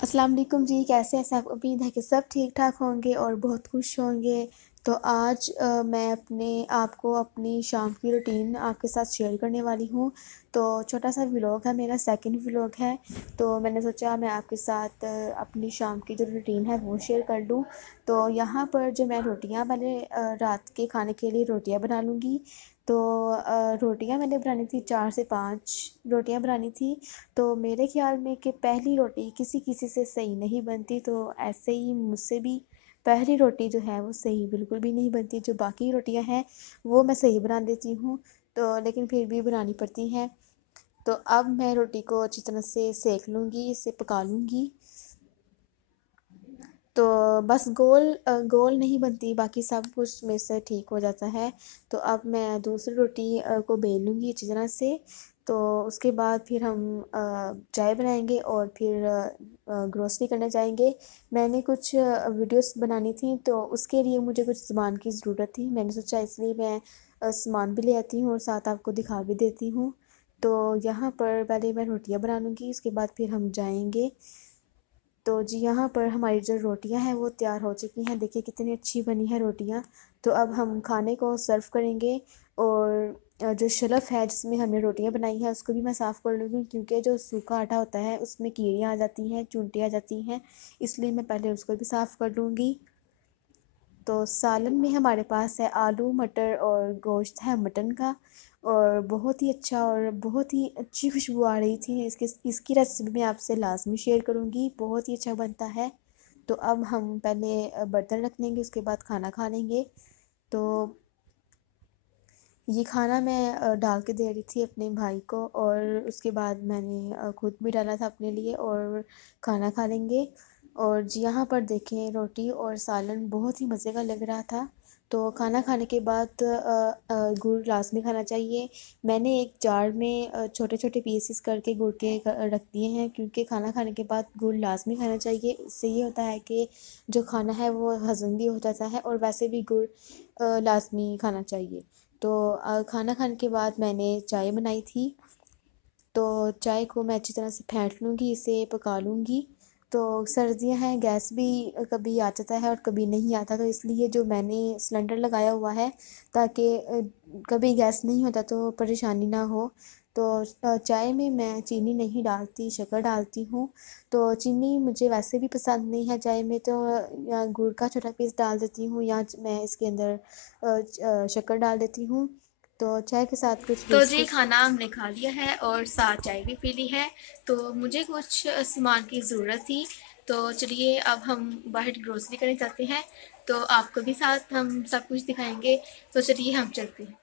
अस्सलाम वालेकुम जी, कैसे हैं सब? उम्मीद है कि सब ठीक-ठाक होंगे और बहुत खुश होंगे। तो आज मैं आपको अपनी शाम की रूटीन आपके साथ शेयर करने वाली हूँ। तो छोटा-सा व्लॉग है मेरा, सेकंड व्लॉग है। तो मैंने सोचा मैं आपके साथ अपनी शाम की जो रूटीन है वो शेयर कर लूँ। तो यहाँ पर जो मैं रोटियाँ मैंने रात के खाने के लिए रोटियाँ बना लूँगी। तो रोटियाँ मैंने बनानी थी 4 से 5 रोटियाँ बनानी थी। तो मेरे ख़्याल में कि पहली रोटी किसी-किसी से सही नहीं बनती, तो ऐसे ही मुझसे भी पहली रोटी जो है वो सही बिल्कुल भी नहीं बनती। जो बाकी रोटियां हैं वो मैं सही बना देती हूँ, तो लेकिन फिर भी बनानी पड़ती हैं। तो अब मैं रोटी को अच्छी तरह से सेक लूँगी, इसे पका लूँगी। तो बस गोल नहीं बनती, बाकी सब कुछ मेरे से ठीक हो जाता है। तो अब मैं दूसरी रोटी को बेल लूँगी अच्छी तरह से। तो उसके बाद फिर हम चाय बनाएँगे और फिर ग्रोसरी करने जाएँगे। मैंने कुछ वीडियोस बनानी थी, तो उसके लिए मुझे कुछ सामान की ज़रूरत थी। मैंने सोचा इसलिए मैं सामान भी ले आती हूँ और साथ आपको दिखा भी देती हूँ। तो यहाँ पर पहले मैं रोटियाँ बना लूँगी, उसके बाद फिर हम जाएँगे। तो जी यहाँ पर हमारी जो रोटियां हैं वो तैयार हो चुकी हैं। देखिए कितनी अच्छी बनी है रोटियां। तो अब हम खाने को सर्व करेंगे और जो शलफ़ है जिसमें हमने रोटियां बनाई हैं उसको भी मैं साफ़ कर लूँगी, क्योंकि जो सूखा आटा होता है उसमें कीड़ियाँ आ जाती हैं, चूंटियाँ आ जाती हैं। इसलिए मैं पहले उसको भी साफ़ कर लूँगी। तो सालन में हमारे पास है आलू मटर और गोश्त है मटन का, और बहुत ही अच्छा और बहुत ही अच्छी खुशबू आ रही थी। इसकी रेसिपी मैं आपसे लाजमी शेयर करूँगी, बहुत ही अच्छा बनता है। तो अब हम पहले बर्तन रख लेंगे, उसके बाद खाना खा लेंगे। तो ये खाना मैं डाल के दे रही थी अपने भाई को, और उसके बाद मैंने खुद भी डाला था अपने लिए, और खाना खा लेंगे। और जी यहाँ पर देखें रोटी और सालन बहुत ही मज़े का लग रहा था। तो खाना खाने के बाद गुड़ लाज़मी खाना चाहिए। मैंने एक जार में छोटे-छोटे पीसेस करके गुड़ के रख दिए हैं, क्योंकि खाना खाने के बाद गुड़ लाज़मी खाना चाहिए। इससे ये होता है कि जो खाना है वो हज़म भी हो जाता है, और वैसे भी गुड़ लाज़मी खाना चाहिए। तो खाना खाने के बाद मैंने चाय बनाई थी। तो चाय को मैं अच्छी तरह से फेंट लूँगी, इसे पका लूँगी। तो सर्दियाँ हैं, गैस भी कभी आ जाता है और कभी नहीं आता, तो इसलिए जो मैंने सिलेंडर लगाया हुआ है ताकि कभी गैस नहीं होता तो परेशानी ना हो। तो चाय में मैं चीनी नहीं डालती, शक्कर डालती हूँ। तो चीनी मुझे वैसे भी पसंद नहीं है चाय में, तो या गुड़ का छोटा पीस डाल देती हूँ, या मैं इसके अंदर शक्कर डाल देती हूँ। तो चाय के साथ कुछ तो जी बिस्किट। खाना हमने खा लिया है और साथ चाय भी पी ली है। तो मुझे कुछ सामान की ज़रूरत थी। तो चलिए अब हम बाहर ग्रोसरी करने जाते हैं। तो आपको भी साथ हम सब कुछ दिखाएंगे। तो चलिए हम चलते हैं।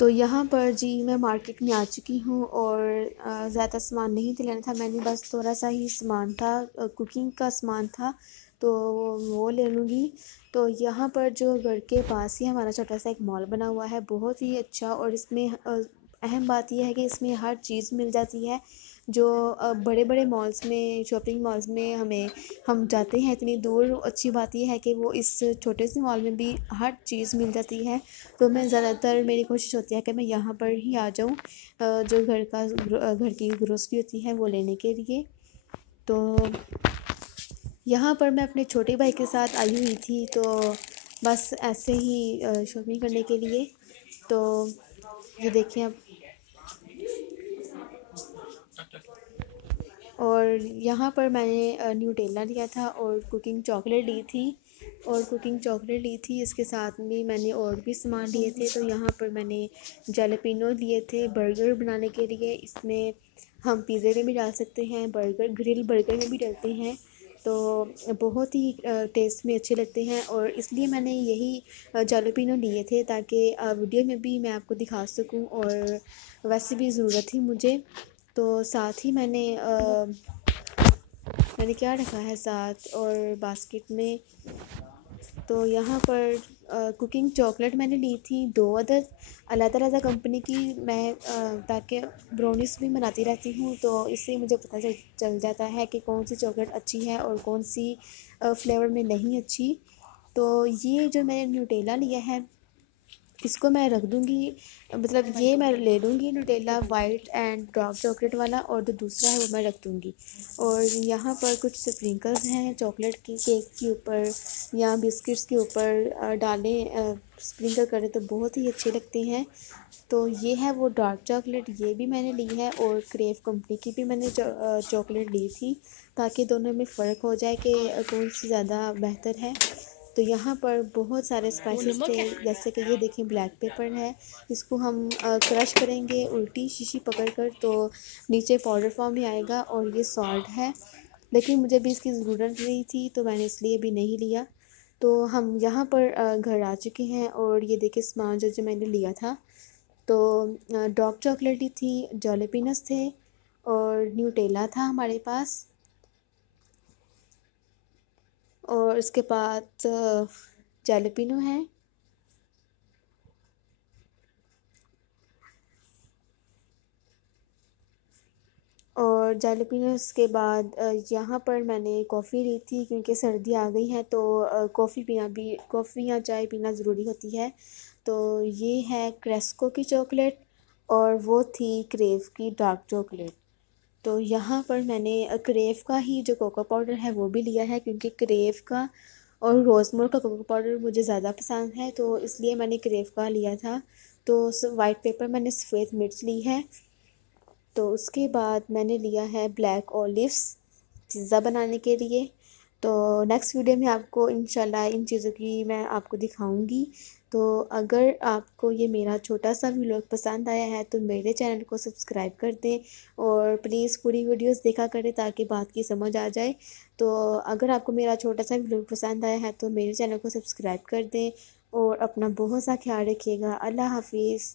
तो यहाँ पर जी मैं मार्केट में आ चुकी हूँ, और ज़्यादा सामान नहीं लेना था, मैंने बस थोड़ा सा ही सामान था, कुकिंग का सामान था, तो वो ले लूँगी। तो यहाँ पर जो घर के पास ही हमारा छोटा सा एक मॉल बना हुआ है, बहुत ही अच्छा, और इसमें अहम बात यह है कि इसमें हर चीज़ मिल जाती है। जो बड़े बड़े मॉल्स में, शॉपिंग मॉल्स में हम जाते हैं इतनी दूर, अच्छी बात यह है कि वो इस छोटे से मॉल में भी हर चीज़ मिल जाती है। तो मैं ज़्यादातर मेरी कोशिश होती है कि मैं यहाँ पर ही आ जाऊँ, जो घर की ग्रोसरी होती है वो लेने के लिए। तो यहाँ पर मैं अपने छोटे भाई के साथ आई हुई थी, तो बस ऐसे ही शॉपिंग करने के लिए। तो ये देखिए अब, और यहाँ पर मैंने न्यूटेला लिया था और कुकिंग चॉकलेट ली थी, इसके साथ में मैंने और भी सामान लिए थे। तो यहाँ पर मैंने जैलपेनो लिए थे बर्गर बनाने के लिए। इसमें हम पिज़्ज़े में भी डाल सकते हैं, ग्रिल बर्गर में भी डालते हैं। तो बहुत ही टेस्ट में अच्छे लगते हैं, और इसलिए मैंने यही जैलपेनो लिए थे ताकि वीडियो में भी मैं आपको दिखा सकूं, और वैसे भी ज़रूरत थी मुझे। तो साथ ही मैंने क्या रखा है साथ और बास्केट में। तो यहाँ पर कुकिंग चॉकलेट मैंने ली थी 2 अदद, अलग-अलग कंपनी की। मैं ताकि ब्राउनीज़ भी बनाती रहती हूँ, तो इससे मुझे पता चल जाता है कि कौन सी चॉकलेट अच्छी है और कौन सी फ्लेवर में नहीं अच्छी। तो ये जो मैंने न्यूटेला लिया है, इसको मैं रख दूँगी, मतलब ये मैं ले लूँगी Nutella white and dark chocolate वाला, और जो दूसरा है वो मैं रख दूँगी। और यहाँ पर कुछ स्प्रिंकल्स हैं चॉकलेट की केक के ऊपर या बिस्किट्स के ऊपर डालें, स्प्रिंकल करें तो बहुत ही अच्छे लगते हैं। तो ये है वो डार्क चॉकलेट, ये भी मैंने ली है, और क्रेव कंपनी की भी मैंने चॉकलेट ली थी, ताकि दोनों में फ़र्क हो जाए कि कौन सी ज़्यादा बेहतर है। तो यहाँ पर बहुत सारे स्पाइसेस थे, जैसे कि ये देखें ब्लैक पेपर है, इसको हम क्रश करेंगे उल्टी शीशी पकड़कर तो नीचे पाउडर फॉर्म में आएगा। और ये सॉल्ट है, लेकिन मुझे भी इसकी ज़रूरत नहीं थी तो मैंने इसलिए भी नहीं लिया। तो हम यहाँ पर घर आ चुके हैं, और ये देखिए सामान जो मैंने लिया था। तो डार्क चॉकलेट ही थी, जॉलीपीनस थे, और न्यूटेला था हमारे पास, और उसके बाद जैलपिनो है, और जैलपिनोस के बाद यहाँ पर मैंने कॉफ़ी ली थी, क्योंकि सर्दी आ गई है तो कॉफ़ी या चाय पीना ज़रूरी होती है। तो ये है क्रेस्को की चॉकलेट, और वो थी क्रेव की डार्क चॉकलेट। तो यहाँ पर मैंने क्रेव का ही जो कोको पाउडर है वो भी लिया है, क्योंकि क्रेव का और रोज़मोर का कोको पाउडर मुझे ज़्यादा पसंद है, तो इसलिए मैंने क्रेव का लिया था। तो वाइट पेपर मैंने सफ़ेद मिर्च ली है। तो उसके बाद मैंने लिया है ब्लैक ऑलिव्स पिज़्ज़ा बनाने के लिए। तो नेक्स्ट वीडियो में आपको इंशाल्लाह इन चीज़ों की मैं आपको दिखाऊंगी। तो अगर आपको ये मेरा छोटा सा व्लॉग पसंद आया है तो मेरे चैनल को सब्सक्राइब कर दें, और प्लीज़ पूरी वीडियोस देखा करें ताकि बात की समझ आ जाए। तो अगर आपको मेरा छोटा सा व्लॉग पसंद आया है तो मेरे चैनल को सब्सक्राइब कर दें, और अपना बहुत सा ख्याल रखिएगा। अल्लाह हाफिज़।